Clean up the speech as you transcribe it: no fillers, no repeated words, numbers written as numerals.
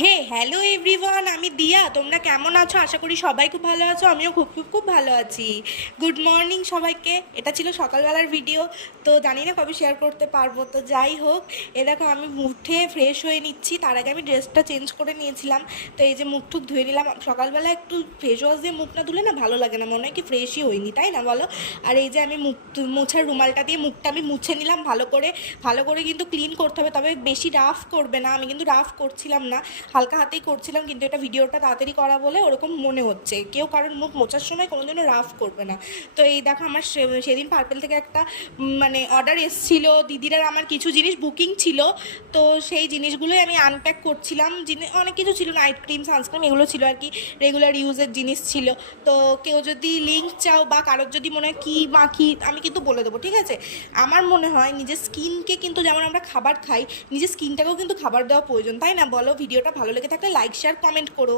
Hello everyone, আমি দিয়া। তোমরা কেমন আছো? আশা করি সবাই খুব ভালো আছো। আমিও খুব খুব খুব ভালো আছি। গুড মর্নিং সবাইকে। এটা ছিল সকালবেলার ভিডিও, তো জানি না কবে শেয়ার করতে পারবো। তো যাই হোক, দেখো আমি উঠে ফ্রেশ হয়ে নিচ্ছি। তার আগে আমি ড্রেসটা চেঞ্জ করে নিয়েছিলাম। তো এই যে মুখ টুক ধুয়ে নিলাম। সকালবেলা একটু ফেস ওয়াশ দিয়ে মুখ না ধুলে না ভালো লাগে না, মনে হয় কি ফ্রেশই হয়নি, তাই না বলো? আর এই যে আমি মুখ মোছার রুমালটা দিয়ে মুখটা আমি মুছে নিলাম ভালো করে। ভালো করে কিন্তু ক্লিন করতে হবে, তবে বেশি রাফ করবে না। আমি কিন্তু রাফ করছিলাম না, হালকা হাতেই করছিলাম, কিন্তু এটা ভিডিওটা তাড়াতাড়ি করা বলে ওরকম মনে হচ্ছে। কেউ কারণ মুখ মোছার সময় কোনোদিনও রাফ করবে না। তো এই দেখো, আমার সেদিন পার্পেল থেকে একটা মানে অর্ডার এসেছিল দিদিরার। আমার কিছু জিনিস বুকিং ছিল, তো সেই জিনিসগুলোই আমি আনপ্যাক করছিলাম। অনেক কিছু ছিল, নাইট ক্রিম, সানস্ক্রিন, এগুলো ছিল আর কি, রেগুলার ইউজের জিনিস ছিল। তো কেউ যদি লিঙ্ক চাও বা কারোর যদি মনে হয় কী মাখি, আমি কিন্তু বলে দেবো, ঠিক আছে? আমার মনে হয় নিজের স্কিনকে কিন্তু, যেমন আমরা খাবার খাই, নিজের স্কিনটাকেও কিন্তু খাবার দেওয়া প্রয়োজন, তাই না বলো? ভিডিওটা ভালো লেগে থাকলে লাইক, শেয়ার, কমেন্ট করো।